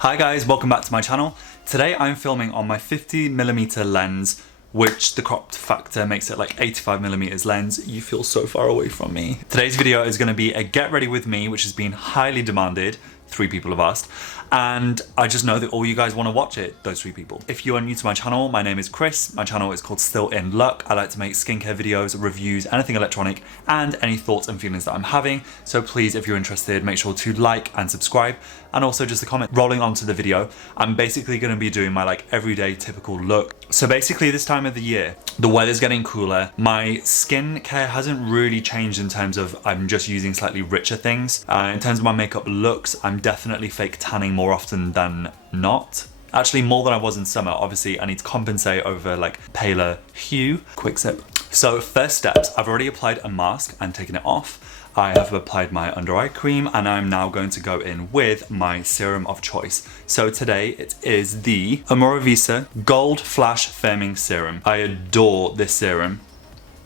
Hi guys, welcome back to my channel. Today I'm filming on my 50mm lens, which the crop factor makes it like 85mm lens. You feel so far away from me. Today's video is going to be a get ready with me, which has been highly demanded. 3 people have asked, and I just know that all you guys want to watch it, those 3 people. If you are new to my channel, my name is Chris. My channel is called Still in Luck. I like to make skincare videos, reviews, anything electronic, and any thoughts and feelings that I'm having. So please, if you're interested, make sure to like and subscribe, and also just a comment. Rolling on to the video, I'm basically going to be doing my like everyday typical look. So basically this time of the year, the weather's getting cooler. My skincare hasn't really changed in terms of I'm just using slightly richer things. In terms of my makeup looks, I'm definitely fake tanning more often than not. Actually, more than I was in summer. Obviously, I need to compensate over like paler hue. Quick sip. So first steps, I've already applied a mask and taken it off. I have applied my under eye cream and I'm now going to go in with my serum of choice. So today it is the OMOROVICZA Gold Flash Firming Serum. I adore this serum.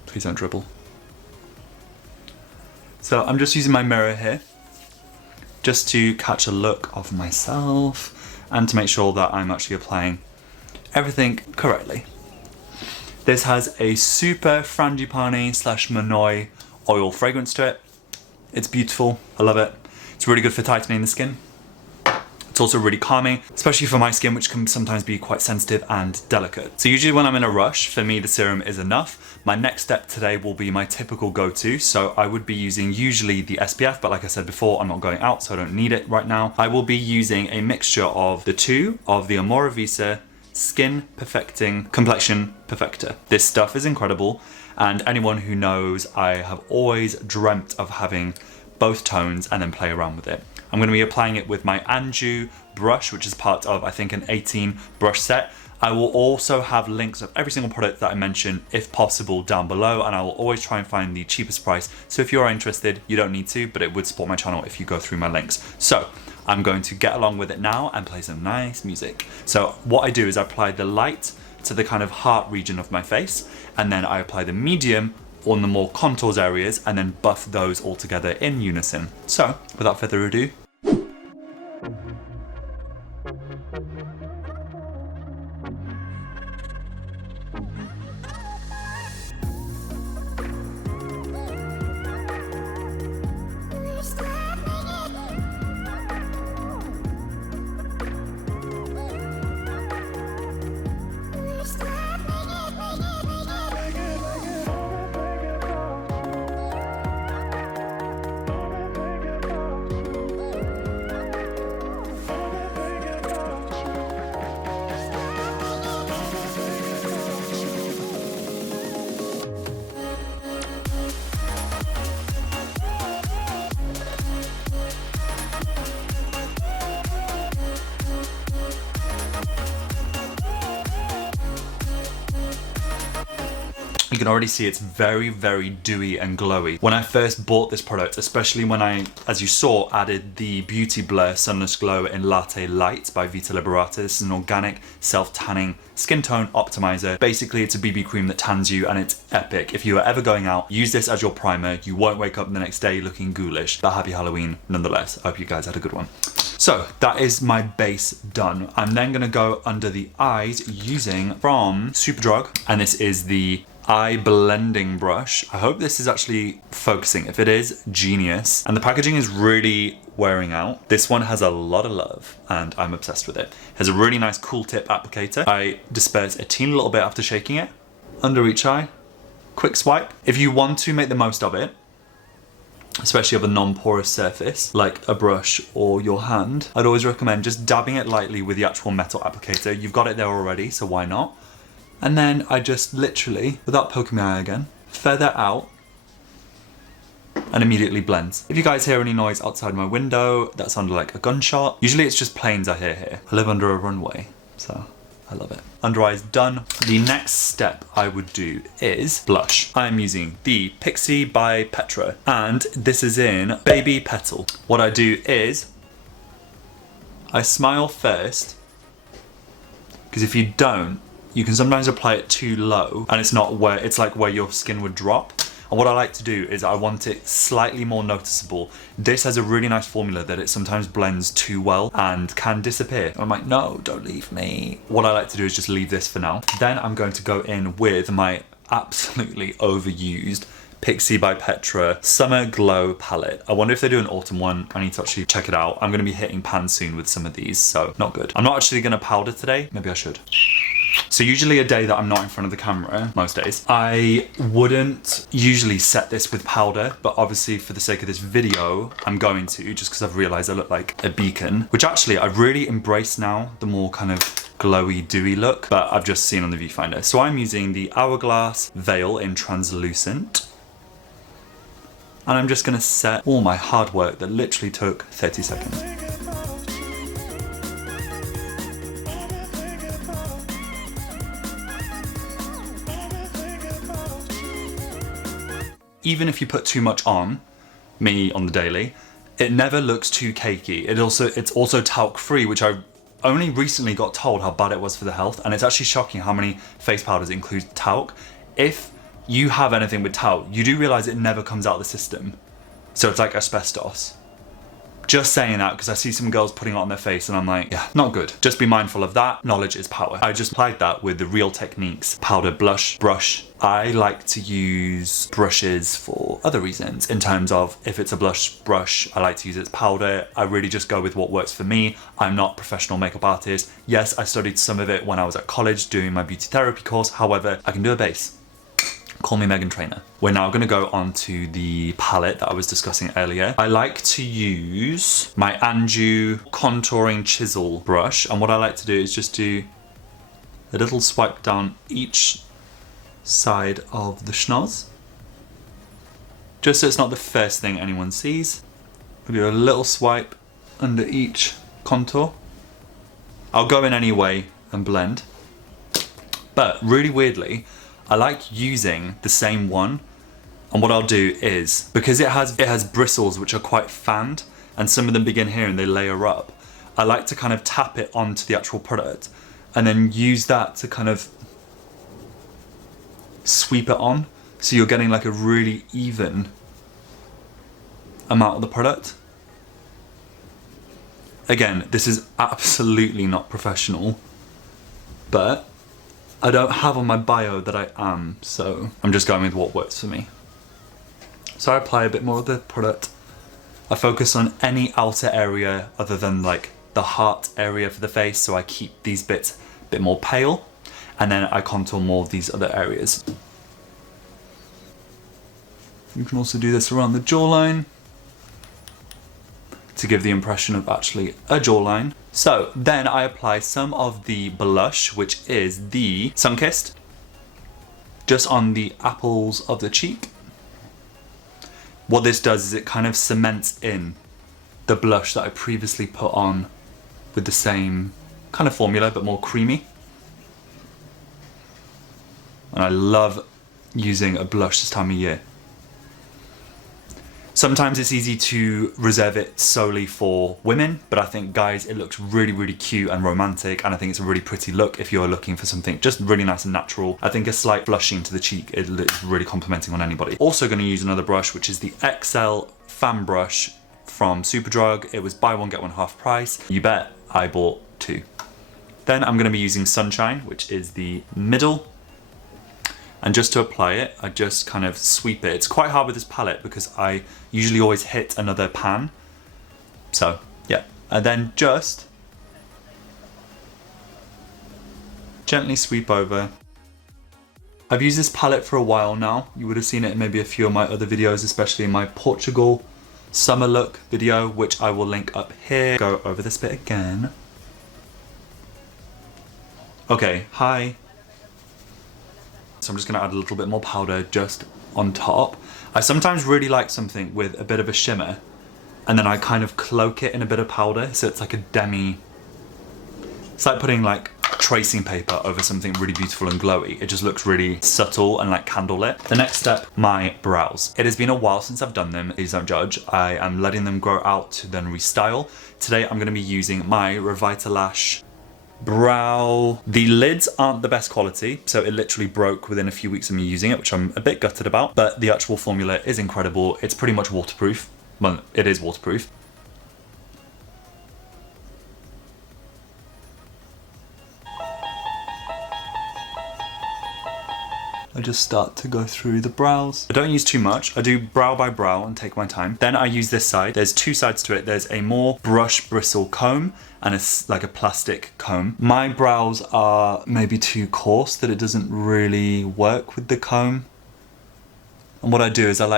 Please don't dribble. So I'm just using my mirror here just to catch a look of myself and to make sure that I'm actually applying everything correctly. This has a super frangipani / Manoi oil fragrance to it. It's beautiful, I love it. It's really good for tightening the skin. It's also really calming, especially for my skin, which can sometimes be quite sensitive and delicate. So usually when I'm in a rush, for me the serum is enough. My next step today will be my typical go-to. So I would be using usually the SPF, but like I said before, I'm not going out, so I don't need it right now. I will be using a mixture of the two of the OMOROVICZA Skin Perfecting Complexion Perfector. This stuff is incredible, and anyone who knows, I have always dreamt of having both tones and then play around with it. I'm going to be applying it with my Anju brush, which is part of, I think, an 18 brush set. I will also have links of every single product that I mention, if possible, down below, and I will always try and find the cheapest price. So if you're interested, you don't need to, but it would support my channel if you go through my links. So I'm going to get along with it now and play some nice music. So what I do is I apply the light to the kind of heart region of my face, and then I apply the medium on the more contours areas and then buff those all together in unison. So without further ado, you can already see it's very, very dewy and glowy. When I first bought this product, especially when I, as you saw, added the Beauty Blur Sunless Glow in Latte Light by Vita Liberata. This is an organic self-tanning skin tone optimizer. Basically, it's a BB cream that tans you and it's epic. If you are ever going out, use this as your primer. You won't wake up the next day looking ghoulish, but happy Halloween nonetheless. I hope you guys had a good one. So that is my base done. I'm then gonna go under the eyes using from Superdrug, and this is the eye blending brush. I hope this is actually focusing. If it is, genius. And the packaging is really wearing out. This one has a lot of love and I'm obsessed with it. It has a really nice cool tip applicator. I disperse a teeny little bit after shaking it. Under each eye, quick swipe. If you want to make the most of it, especially of a non-porous surface like a brush or your hand, I'd always recommend just dabbing it lightly with the actual metal applicator. You've got it there already, so why not? And then I just literally, without poking my eye again, feather out and immediately blends. If you guys hear any noise outside my window, that sounded like a gunshot. Usually it's just planes I hear here. I live under a runway, so I love it. Under eye is done. The next step I would do is blush. I'm using the Pixie by Petra, and this is in Baby Petal. What I do is I smile first, because if you don't, you can sometimes apply it too low and it's not where, it's like where your skin would drop. And what I like to do is I want it slightly more noticeable. This has a really nice formula that it sometimes blends too well and can disappear. I'm like, no, don't leave me. What I like to do is just leave this for now. Then I'm going to go in with my absolutely overused Pixie by Petra Summer Glow palette. I wonder if they do an autumn one. I need to actually check it out. I'm going to be hitting pan soon with some of these, so not good. I'm not actually going to powder today. Maybe I should. So usually a day that I'm not in front of the camera, most days, I wouldn't usually set this with powder, but obviously for the sake of this video, I'm going to, just because I've realized I look like a beacon, which actually I really embrace now, the more kind of glowy, dewy look, but I've just seen on the viewfinder. So I'm using the Hourglass Veil in Translucent. And I'm just gonna set all my hard work that literally took 30 seconds. Even if you put too much on, me on the daily, it never looks too cakey. It's also talc free, which I only recently got told how bad it was for the health, and it's actually shocking how many face powders include talc. If you have anything with talc, you do realize it never comes out of the system. So it's like asbestos. Just saying that because I see some girls putting it on their face and I'm like, yeah, not good. Just be mindful of that. Knowledge is power. I just applied that with the Real Techniques powder blush brush. I like to use brushes for other reasons. In terms of if it's a blush brush, I like to use its powder. I really just go with what works for me. I'm not a professional makeup artist. Yes, I studied some of it when I was at college doing my beauty therapy course. However, I can do a base. Call me Megan Trainor. We're now gonna go on to the palette that I was discussing earlier. I like to use my Anju contouring chisel brush, and what I like to do is just do a little swipe down each side of the schnoz, just so it's not the first thing anyone sees. We'll do a little swipe under each contour. I'll go in anyway and blend, but really weirdly, I like using the same one, and what I'll do is, because it has bristles which are quite fanned, and some of them begin here and they layer up, I like to kind of tap it onto the actual product and then use that to kind of sweep it on, so you're getting like a really even amount of the product. Again, this is absolutely not professional, but I don't have on my bio that I am, so I'm just going with what works for me. So I apply a bit more of the product. I focus on any outer area other than like the heart area for the face, so I keep these bits a bit more pale, and then I contour more of these other areas. You can also do this around the jawline to give the impression of actually a jawline. So then I apply some of the blush, which is the Sunkissed, just on the apples of the cheek. What this does is it kind of cements in the blush that I previously put on with the same kind of formula, but more creamy. And I love using a blush this time of year. Sometimes it's easy to reserve it solely for women, but I think guys, it looks really, really cute and romantic, and I think it's a really pretty look if you're looking for something just really nice and natural. I think a slight blushing to the cheek is really complimenting on anybody. Also going to use another brush, which is the XL Fan Brush from Superdrug. It was buy one, get one half price. You bet I bought two. Then I'm going to be using Sunshine, which is the middle. And just to apply it, I just kind of sweep it. It's quite hard with this palette because I usually always hit another pan. So, yeah. And then just gently sweep over. I've used this palette for a while now. You would have seen it in maybe a few of my other videos, especially in my Portugal summer look video, which I will link up here. Go over this bit again. Okay, hi. So I'm just gonna add a little bit more powder just on top. I sometimes really like something with a bit of a shimmer, and then I kind of cloak it in a bit of powder, so it's like a demi, it's like putting like tracing paper over something really beautiful and glowy. It just looks really subtle and like candlelit. The next step, my brows. It has been a while since I've done them, please don't judge. I am letting them grow out to then restyle. Today I'm gonna be using my Revitalash brow. The lids aren't the best quality, so it literally broke within a few weeks of me using it, which I'm a bit gutted about, but the actual formula is incredible. It's pretty much waterproof. Well, it is waterproof. I just start to go through the brows. I don't use too much. I do brow by brow and take my time. Then I use this side. There's two sides to it. There's a more brush bristle comb and it's like a plastic comb. My brows are maybe too coarse that it doesn't really work with the comb. And what I do is I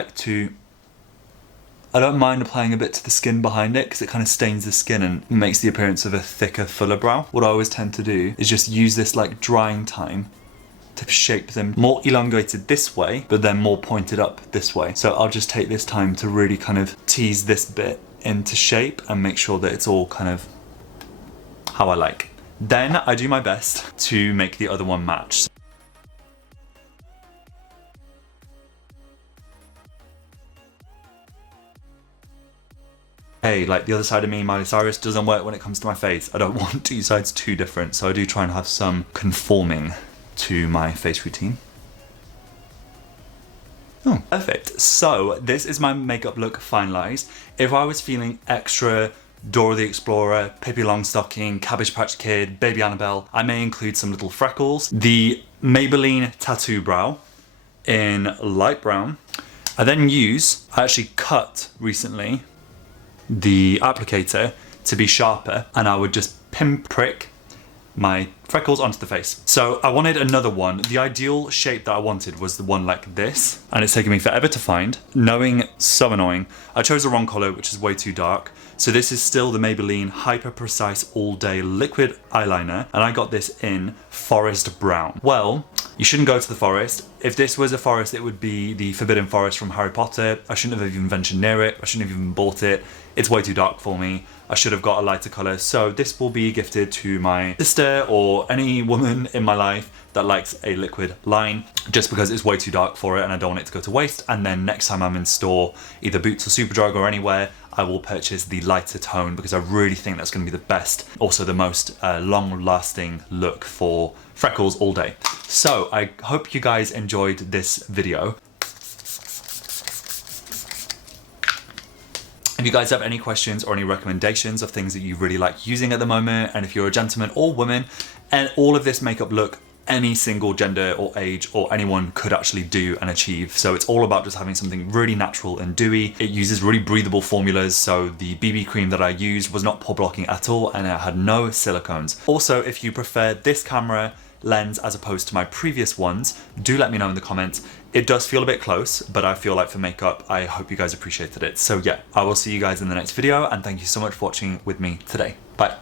don't mind applying a bit to the skin behind it because it kind of stains the skin and makes the appearance of a thicker, fuller brow. What I always tend to do is just use this like drying time to shape them more elongated this way, but then more pointed up this way. So I'll just take this time to really kind of tease this bit into shape and make sure that it's all kind of how I like. Then I do my best to make the other one match. Hey, like the other side of me, Miley Cyrus, doesn't work when it comes to my face. I don't want two sides too different, so I do try and have some conforming to my face routine. Oh, perfect. So this is my makeup look finalized. If I was feeling extra Dora the Explorer, Pippi Longstocking, Cabbage Patch Kid, Baby Annabelle, I may include some little freckles. The Maybelline Tattoo Brow in light brown. I actually cut recently the applicator to be sharper, and I would just prick my freckles onto the face. So I wanted another one. The ideal shape that I wanted was the one like this, and it's taken me forever to find. Knowing so annoying, I chose the wrong color, which is way too dark. So this is still the Maybelline Hyper Precise All Day Liquid Eyeliner, and I got this in Forest Brown. Well, you shouldn't go to the forest. If this was a forest, it would be the Forbidden Forest from Harry Potter. I shouldn't have even ventured near it. I shouldn't have even bought it. It's way too dark for me. I should have got a lighter color. So this will be gifted to my sister or any woman in my life that likes a liquid line, just because it's way too dark for it and I don't want it to go to waste. And then next time I'm in store, either Boots or Superdrug or anywhere, I will purchase the lighter tone because I really think that's going to be the best, also the most long-lasting look for freckles all day. So I hope you guys enjoyed this video. If you guys have any questions or any recommendations of things that you really like using at the moment, and if you're a gentleman or woman and all of this makeup look any single gender or age or anyone could actually do and achieve. So it's all about just having something really natural and dewy. It uses really breathable formulas, so the BB cream that I used was not pore blocking at all and it had no silicones. Also, if you prefer this camera lens as opposed to my previous ones, do let me know in the comments. It does feel a bit close, but I feel like for makeup, I hope you guys appreciated it. So yeah, I will see you guys in the next video, and thank you so much for watching with me today. Bye.